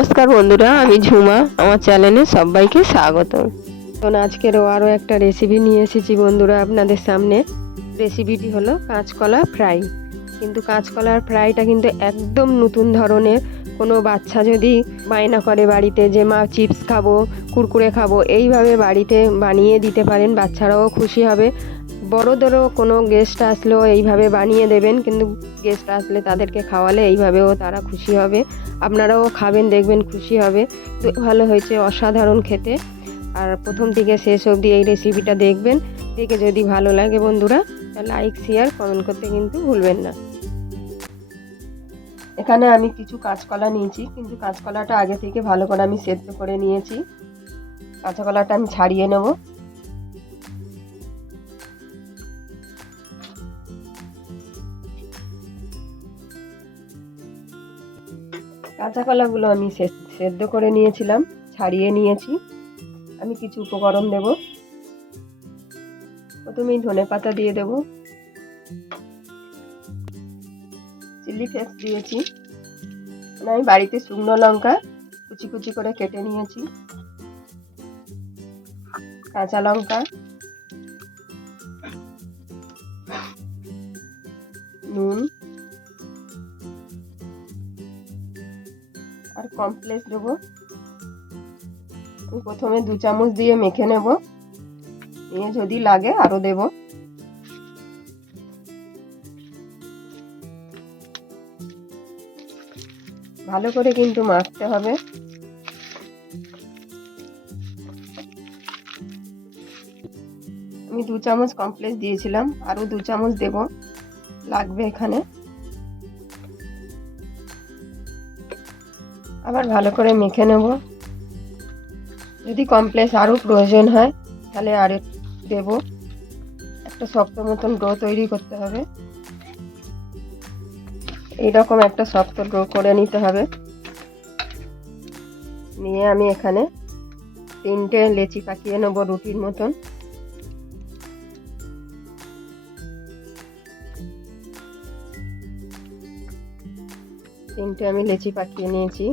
নমস্কার বন্ধুরা, আমি ঝুমা। আমার চ্যানেলে সবাইকে স্বাগত। তো আজকেরও আরও একটা রেসিপি নিয়ে এসেছি বন্ধুরা আপনাদের সামনে। রেসিপিটি হলো কাঁচকলা ফ্রাই। কিন্তু কাঁচকলার ফ্রাইটা কিন্তু একদম নতুন ধরনের। কোনো বাচ্চা যদি বায়না করে বাড়িতে যে মা চিপস খাবো, কুরকুরে খাবো, এইভাবে বাড়িতে বানিয়ে দিতে পারেন, বাচ্চারাও খুশি হবে। বড়দেরও কোনো গেস্ট আসলেও এইভাবে বানিয়ে দেবেন, কিন্তু গেস্ট আসলে তাদেরকে খাওয়ালে এইভাবেও তারা খুশি হবে। আপনারাও খাবেন, দেখবেন খুশি হবে। তো ভালো হয়েছে, অসাধারণ খেতে। আর প্রথম থেকে শেষ অবধি এই রেসিপিটা দেখবেন। দেখে যদি ভালো লাগে বন্ধুরা, লাইক শেয়ার কমেন্ট করতে কিন্তু ভুলবেন না। এখানে আমি কিছু কাঁচকলা নিয়েছি, কিন্তু কাঁচকলাটা আগে থেকে ভালো করে আমি সেদ্ধ করে নিয়েছি। কাঁচকলাটা আমি ছাড়িয়ে নেব। কাঁচা কলাগুলো আমি সেদ্ধ করে নিয়েছিলাম, ছাড়িয়ে নিয়েছি। আমি কিছু উপকরণ দেব। প্রথমেই ধনেপাতা দিয়ে দেব, চিলি ফ্লেক্স দিয়েছি, আমি বাড়িতে শুকনো লঙ্কা কুচি কুচি করে কেটে নিয়েছি, কাঁচা লঙ্কা, নুন আর কর্নফ্লেক্স দেবো। আমি প্রথমে 2 চামচ দিয়ে মেখে নেব, নিয়ে যদি লাগে আরো দেব। ভালো করে কিন্তু মাখতে হবে। আমি 2 চামচ কর্নফ্লেক্স দিয়েছিলাম, আরো 2 চামচ দেব, লাগবে এখানে। আবার ভালো করে মেখে নেব। যদি কর্নফ্লেক্স আরো প্রয়োজন হয় তাহলে আর দেব। একটা শক্ত মতন ডো তৈরি করতে হবে। এইরকম একটা শক্ত ডো করে নিতে হবে। নিয়ে আমি এখানে 3টে লেচি পাকিয়ে নেব রুটির মতন। তিনটে আমি লেচি পাকিয়ে নিয়েছি।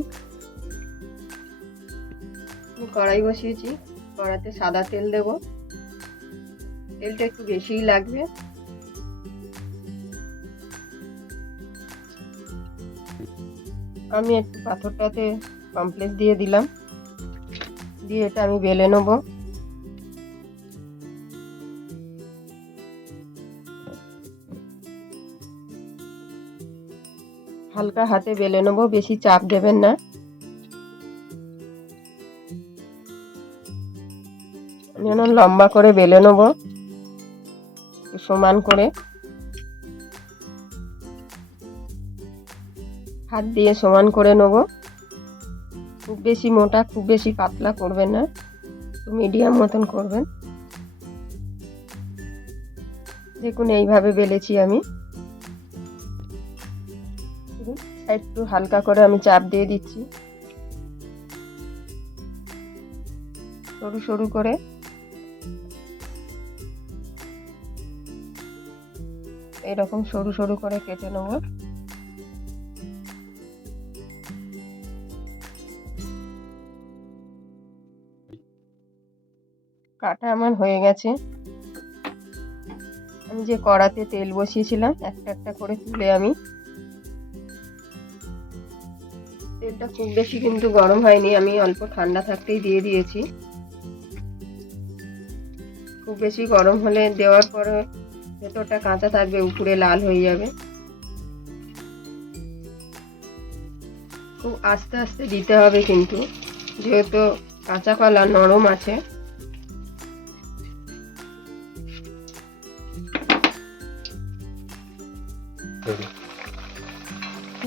কড়াই বসিয়েছি, কড়াইতে সাদা তেল দেব। তেলটা একটু বেশিই লাগবে। আমি একটু পাথরটাতে কর্নফ্লেক্স দিয়ে দিলাম, দিয়ে এটা আমি বেলে নেব। হালকা হাতে বেলে নেব, বেশি চাপ দেবেন না। যেন লম্বা করে বেলে নেব, সমান করে হাত দিয়ে সমান করে নেব। খুব বেশি মোটা, খুব বেশি পাতলা করবেন না, মিডিয়াম মতন করবেন। দেখুন এইভাবে বেলেছি আমি। একটু হালকা করে আমি চাপ দিয়ে দিচ্ছি, সরু সরু করে। এরকম সরু সরু করে কেটে নেব। কাটা আমার হয়ে গেছে। আমি যে কড়াতে তেল বসিয়েছিলাম, একটা একটা করে তুলে আমি, তেলটা খুব বেশি কিন্তু গরম হয়নি, আমি অল্প ঠান্ডা থাকতেই দিয়ে দিয়েছি। খুব বেশি গরম হলে দেওয়ার পরে ভেতরটা কাঁচা থাকবে, উপরে লাল হয়ে যাবে। খুব আস্তে আস্তে দিতে হবে কিন্তু, যেহেতু কাঁচা কলা নরম আছে।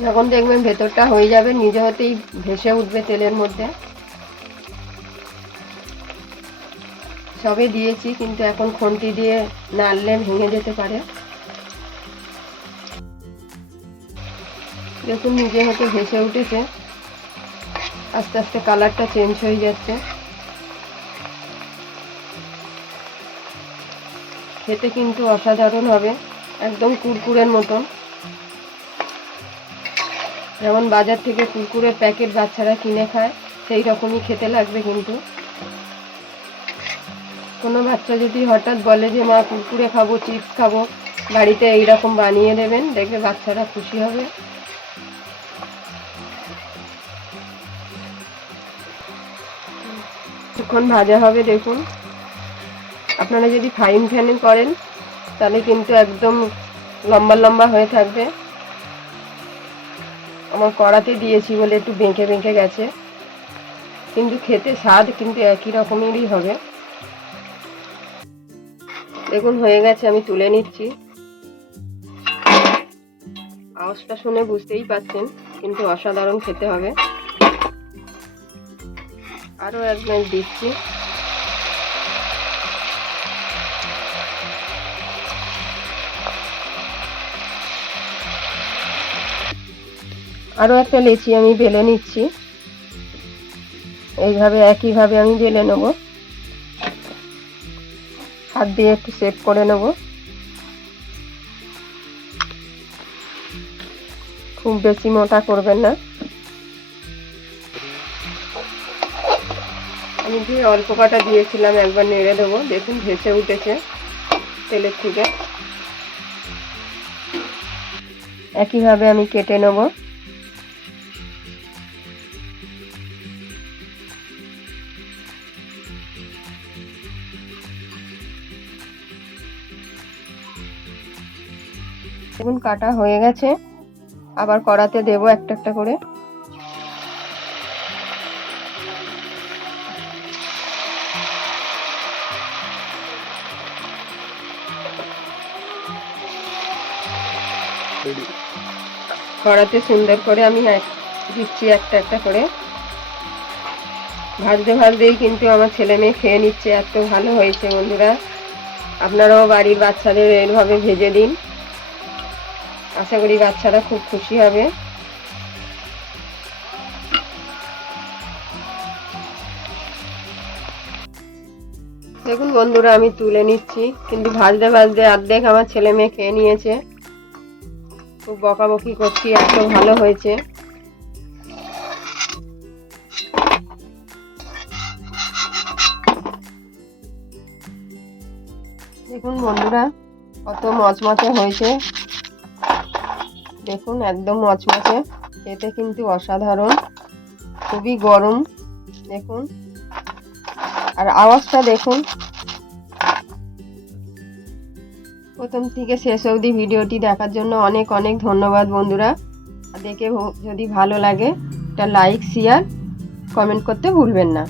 যখন দেখবেন ভেতরটা হয়ে যাবে, নিজে হতেই ভেসে উঠবে তেলের মধ্যে। সবে দিয়েছি, কিন্তু এখন খুন্তি দিয়ে নাড়লে ভেঙে যেতে পারে। দেখুন নিজে হতে ভেসে উঠেছে, আস্তে আস্তে কালারটা চেঞ্জ হয়ে যাচ্ছে। খেতে কিন্তু অসাধারণ হবে, একদম কুরকুরের মতন। যেমন বাজার থেকে কুরকুরের প্যাকেট বাচ্চারা কিনে খায় সেই রকমই খেতে লাগবে। কিন্তু কোনো বাচ্চা যদি হঠাৎ বলে যে মা কুরকুরে খাবো, চিপস খাবো, বাড়িতে এইরকম বানিয়ে দেবেন, দেখবে বাচ্চারা খুশি হবে। কিছুক্ষণ ভাজা হবে। দেখুন, আপনারা যদি ফ্রাইং প্যানে করেন তাহলে কিন্তু একদম লম্বা লম্বা হয়ে থাকবে। আমার কড়াতে দিয়েছি বলে একটু বেঁকে বেঁকে গেছে, কিন্তু খেতে স্বাদ কিন্তু একই রকমেরই হবে। দেখুন হয়ে গেছে, আমি তুলে নিচ্ছি। আওয়াজটা শুনে বুঝতেই পারছেন কিন্তু অসাধারণ খেতে হবে। আরও এক ব্যাচ দিচ্ছি। আরও একটা লেচি আমি বেলে নিচ্ছি। এইভাবে একইভাবে আমি বেলে নেব, হাত দিয়ে একটু সেট করে নেব। খুব বেশি মোটা করবেন না। আমি যে অল্প কাটা দিয়েছিলাম একবার নেড়ে দেবো। দেখুন ভেসে উঠেছে তেলের থেকে। একইভাবে আমি কেটে নেব। দেখুন কাটা হয়ে গেছে। আবার কড়াতে দেবো একটা একটা করে। কড়াতে সুন্দর করে আমি দিচ্ছি একটা একটা করে। ভাজতে ভাজতেই কিন্তু আমার ছেলে মেয়ে খেয়ে নিচ্ছে, এত ভালো হয়েছে। বন্ধুরা, আপনারাও বাড়ির বাচ্চাদের এইভাবে ভেজে দিন, আশা করি বাচ্চারা খুব খুশি হবে। দেখুন বন্ধুরা, আমি তুলে নিচ্ছি, কিন্তু ভাজতে ভাজতে অর্ধেক আমার ছেলে মেয়ে খেয়ে নিয়েছে। খুব বকাবকি করছি, এত ভালো হয়েছে। দেখুন বন্ধুরা, কত মচমচে হয়েছে। দেখুন একদম মচমচে, খেতে কিন্তু অসাধারণ, খুবই গরম। দেখুন, আর আওয়াজটা দেখুন। প্রথম থেকে শেষ অবধি ভিডিওটি দেখার জন্য অনেক অনেক ধন্যবাদ বন্ধুরা। দেখে যদি ভালো লাগে একটা লাইক, শেয়ার, কমেন্ট করতে ভুলবেন না।